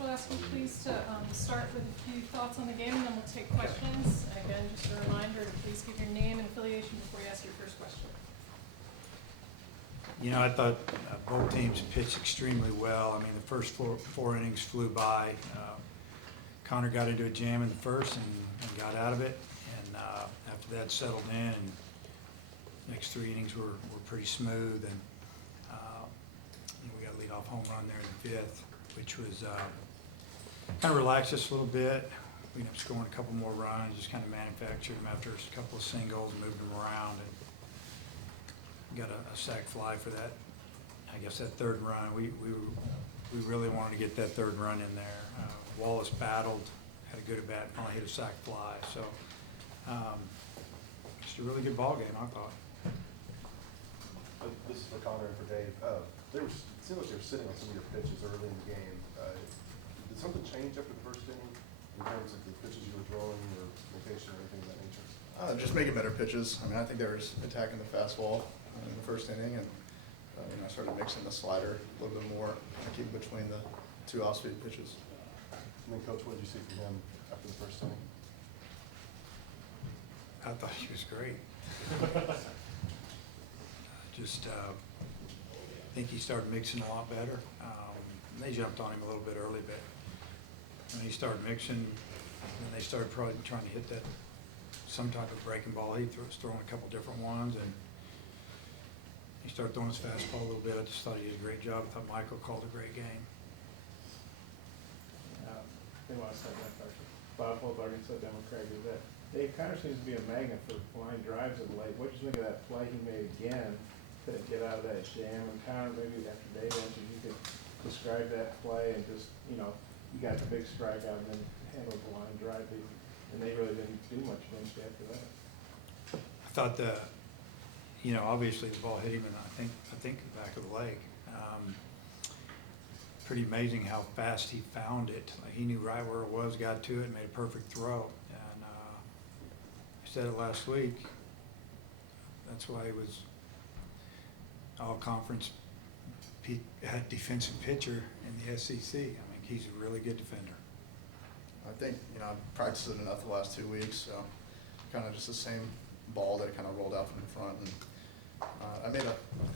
we'll ask you please to start with a few thoughts on the game, and then we'll take questions. Again, just a reminder to please give your name and affiliation before you ask your first question. You know, I thought both teams pitched extremely well. I mean, the first four innings flew by. Connor got into a jam in the first and got out of it. And after that settled in, and next three innings were pretty smooth. And we got a leadoff home run there in the fifth, which was kind of relaxed us a little bit. We ended up scoring a couple more runs, just kind of manufactured them after a couple of singles, moved them around, and got a sac fly for that. I guess that third run, we really wanted to get that third run in there. Wallace battled, had a good at bat, finally hit a sac fly. So just a really good ball game, I thought. This is for Connor and for Dave. It seemed like they were sitting on some of your pitches early in the game. Did something change after the first inning in terms of the pitches you were throwing, or location, or anything of that nature? Just making better pitches. I mean, I think they were just attacking the fastball in the first inning, and I started mixing the slider a little bit more, keeping between the two off-speed pitches. And then, Coach, what did you see from him after the first inning? I thought he was great. I think he started mixing a lot better. They jumped on him a little bit early, but when he started mixing, and they started probably trying to hit that some type of breaking ball. He was throwing a couple different ones, and he started throwing his fastball a little bit. I just thought he did a great job. I thought Michael called a great game. They want to start that question. Bob Holt already said that with Craig is that Dave Connor seems to be a magnet for line drives of late. What did you think of that play he made again to get out of that jam? And Connor, maybe after Dave answered, you could describe that play and just, you got the big strikeout and then handled the line drive. And they really didn't do much eventually after that. I thought obviously the ball hit him, and I think the back of the leg. Pretty amazing how fast he found it. Like, he knew right where it was, got to it, made a perfect throw. And I said it last week. That's why he was all conference defensive pitcher in the SEC. I mean, he's a really good defender. I think, I've practiced it enough the last 2 weeks, so kind of just the same ball that kind of rolled out from the front. And I think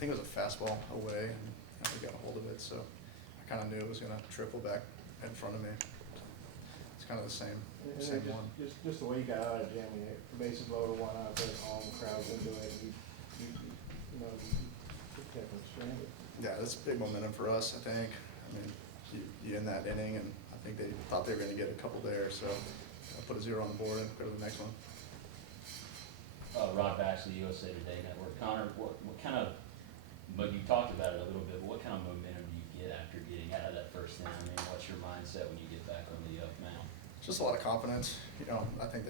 it was a fastball away, and we got a hold of it, so I kind of knew it was going to triple back in front of me. It's kind of the same one. Just the way you got out of jam, the bases loaded, one out there, all the crowds into it, you kept them stranded. Yeah, that's big momentum for us, I think. I mean, you in that inning, and I think they thought they were going to get a couple there, so I put a 0 on the board and go to the next one. Rod Baxley, USA Today Network. Connor, what kind of, but you talked about it a little bit, but what kind of momentum do you get after getting out of that first inning? I mean, what's your mindset when you get back on the mound? Just a lot of confidence. I think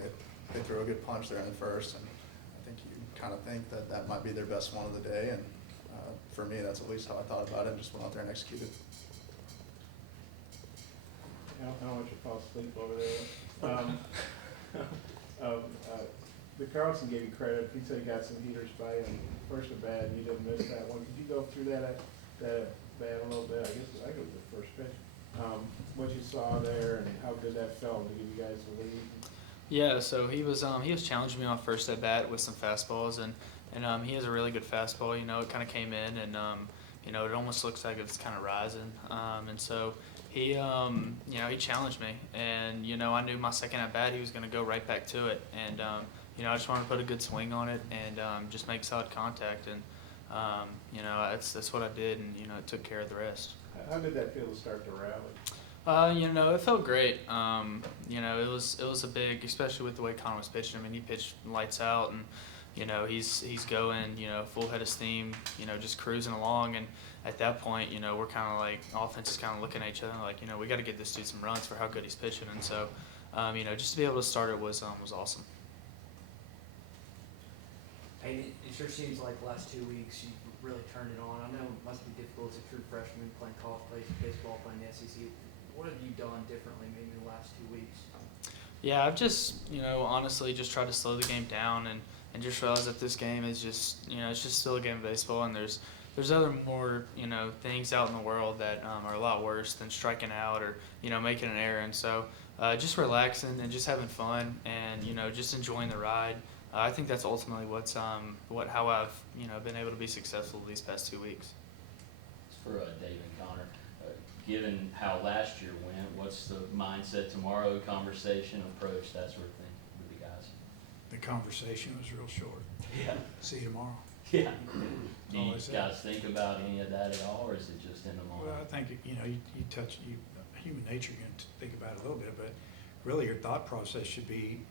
they threw a good punch there in the first, and I think you kind of think that might be their best one of the day, and for me, that's at least how I thought about it, and just went out there and executed. I don't want you to fall asleep over there. The Carlson gave you credit. He said he got some heaters by him first at bat, and you didn't miss that one. Could you go through that bat a little bit? I guess it was the first pitch. What you saw there and how good that felt to give you guys the lead. Yeah, so he was challenging me on first at bat with some fastballs, and he has a really good fastball. It kind of came in, and it almost looks like it's kind of rising, and so he he challenged me, and I knew my second at bat he was going to go right back to it, and I just wanted to put a good swing on it and just make solid contact, and that's what I did, and it took care of the rest. How did that feel to start to rally? It felt great. It was a big, especially with the way Connor was pitching. I mean, he pitched lights out, and he's going, full head of steam, just cruising along. And at that point, we're kind of like, offense is kind of looking at each other like, we got to get this dude some runs for how good he's pitching. And so, just to be able to start it was awesome. Hey, it sure seems like the last 2 weeks you've really turned it on. I know it must be difficult as a true freshman playing college baseball, playing the SEC. What have you done differently maybe in the last 2 weeks? Yeah, I've just, honestly just tried to slow the game down and just realize that this game is just, it's just still a game of baseball, and there's there's other more, you know, things out in the world that are a lot worse than striking out or, you know, making an error. And so just relaxing and just having fun and, you know, just enjoying the ride. I think that's ultimately how I've, you know, been able to be successful these past 2 weeks. For Dave and Connor, given how last year went, what's the mindset tomorrow, conversation, approach, that sort of thing with the guys? The conversation was real short. Yeah. See you tomorrow. Yeah. Do you All I said. guys think about any of that at all, or is it just in the moment? Well, I think, you know, you touch, human nature, you're going to think about it a little bit, but really your thought process should be,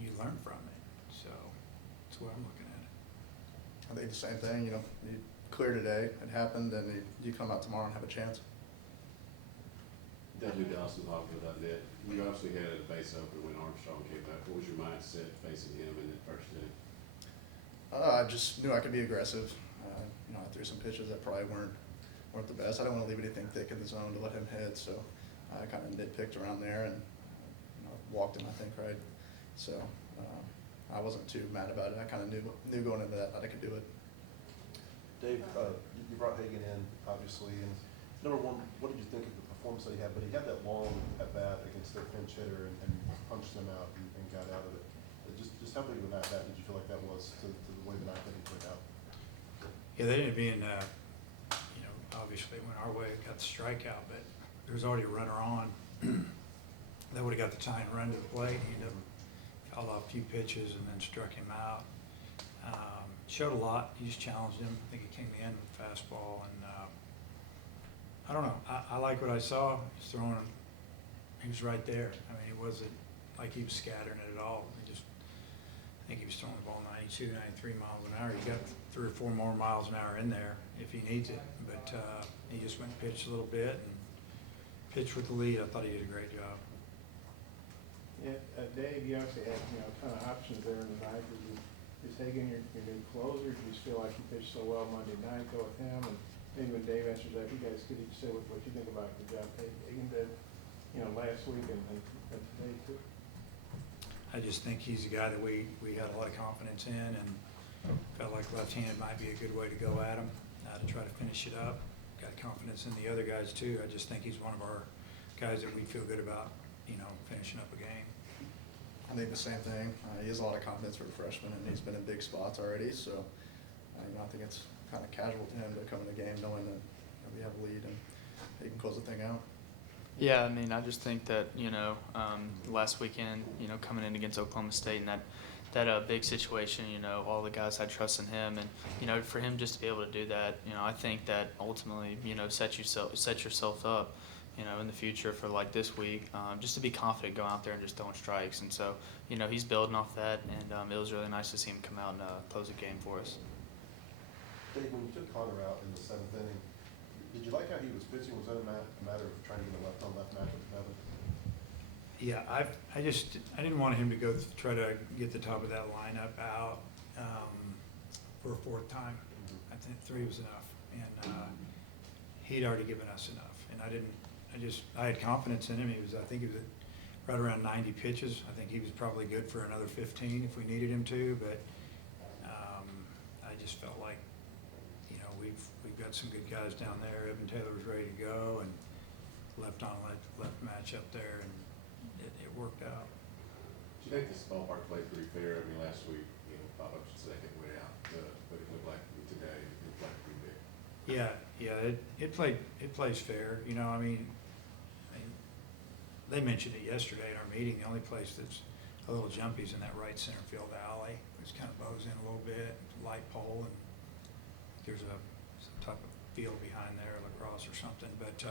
you learn from it. So that's the way I'm looking at it. I think the same thing, you know, you clear today, it happened, and you come out tomorrow and have a chance. Definitely also talking about that. You obviously had a base opener when Armstrong came back. What was your mindset facing him in that first inning? I just knew I could be aggressive. You know, I threw some pitches that probably weren't the best. I didn't want to leave anything thick in the zone to let him hit, so I kind of nitpicked around there and you know, walked him, I think, right. So I wasn't too mad about it. I kind of knew going into that I could do it. Dave, you brought Hagan in, obviously, and number one, what did you think of the performance that he had? But he had that long at bat against their pinch hitter and punched them out and got out of it. Just how big of an at bat did you feel like that was to the way the night that he played out? Yeah, they didn't being, you know, obviously went our way, got the strikeout, but there was already a runner on. That would've got the tying run to the plate. He ended up fouled off a few pitches and then struck him out. Showed a lot. He just challenged him. I think he came in with a fastball, and I don't know. I like what I saw. He's throwing. He was right there. I mean, it wasn't like he was scattering it at all. I think he was throwing the ball 92, 93 miles an hour. He got 3 or 4 more miles an hour in there if he needs it. But he just went and pitched a little bit and pitched with the lead. I thought he did a great job. Yeah, Dave, you obviously had, you know, a ton of options there in the night. Is Hagan your new closer? Do you just feel like he pitched so well Monday night, go with him? And maybe when Dave answers that, you guys could each say what you think about the job Hagan did, you know, last week and today too? I just think he's a guy that we had a lot of confidence in and felt like left-handed might be a good way to go at him, to try to finish it up. Got confidence in the other guys too. I just think he's one of our guys that we feel good about, you know, finishing up a game. I think the same thing. He has a lot of confidence for a freshman, and he's been in big spots already. So, you know, I think it's kind of casual to him to come in the game knowing that we have a lead and he can close the thing out. Yeah, I mean, I just think that, you know, last weekend, you know, coming in against Oklahoma State and that big situation, you know, all the guys had trust in him, and you know, for him just to be able to do that, you know, I think that ultimately, you know, set yourself up, you know, in the future for like this week, just to be confident going out there and just throwing strikes. And so, you know, he's building off that, and it was really nice to see him come out and close the game for us. Dave, when you took Connor out in the 7th inning, did you like how he was pitching? Was that a matter of trying to get a left-on-left matchup with Nevin? Yeah, I didn't want him to go try to get the top of that lineup out for a 4th time. I think 3 was enough, and he'd already given us enough. And I had confidence in him. I think he was at right around 90 pitches. I think he was probably good for another 15 if we needed him to. But I just felt like, you know, we've got some good guys down there. Evan Taylor was ready to go, and left match up there, and it worked out. Do you think this ballpark played pretty fair? I mean, last week, you know, Bob Upson's second went out, but it looked like today it played pretty big. Yeah, it plays fair. You know, I mean, they mentioned it yesterday in our meeting. The only place that's a little jumpy is in that right center field alley. It kind of bows in a little bit, light pole, and there's some type of field behind there, lacrosse or something. But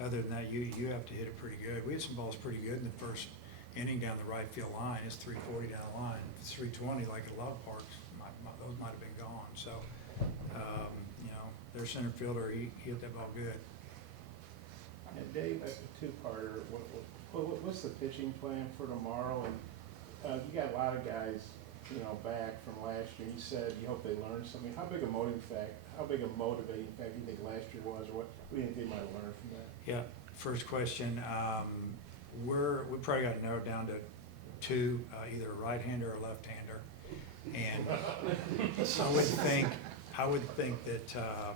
other than that, you have to hit it pretty good. We had some balls pretty good in the first inning down the right field line. It's 340 down the line. If it's 320 like at a lot of parks, those might have been gone. So, you know, their center fielder, he hit that ball good. And Dave, a two-parter. What's the pitching plan for tomorrow? And you got a lot of guys, you know, back from last year. You said you hope they learn something. How big a motivating fact do you think last year was, or what do you think they might have learned from that? Yeah, first question. We probably got to narrow it down to 2, either a right-hander or a left-hander. And I would think I would think that, I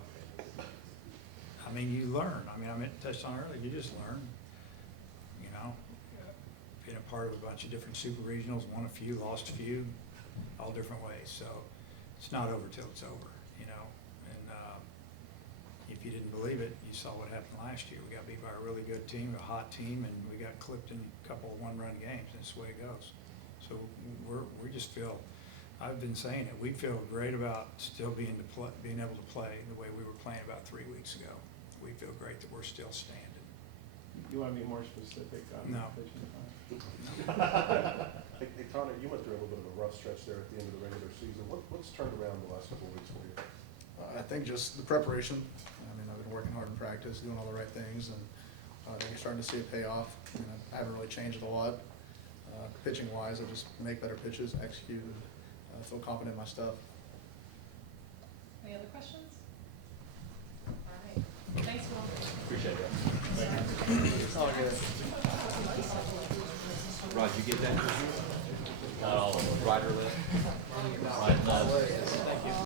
mean, you learn. I mean, I touched on earlier, you just learn, you know, being a part of a bunch of different super regionals, won a few, lost a few, all different ways. So it's not over till it's over, you know. And if you didn't believe it, you saw what happened last year. We got beat by a really good team, a hot team, and we got clipped in a couple of one-run games. That's the way it goes. So we just feel, I've been saying it, we feel great about still being able to play the way we were playing about 3 weeks ago. We feel great that we're still standing. You want to be more specific on the No. pitching time? Hey, Connor, you went through a little bit of a rough stretch there at the end of the regular season. What's turned around the last couple of weeks for you? I think just the preparation. I mean, I've been working hard in practice, doing all the right things, and I think you're starting to see it pay off. I mean, I haven't really changed a lot. Pitching wise, I just make better pitches, execute, and feel confident in my stuff. Any other questions? All right, thanks, Will. Appreciate it. All good. Rod, you get that? Not all of them. Rider list? Right, no.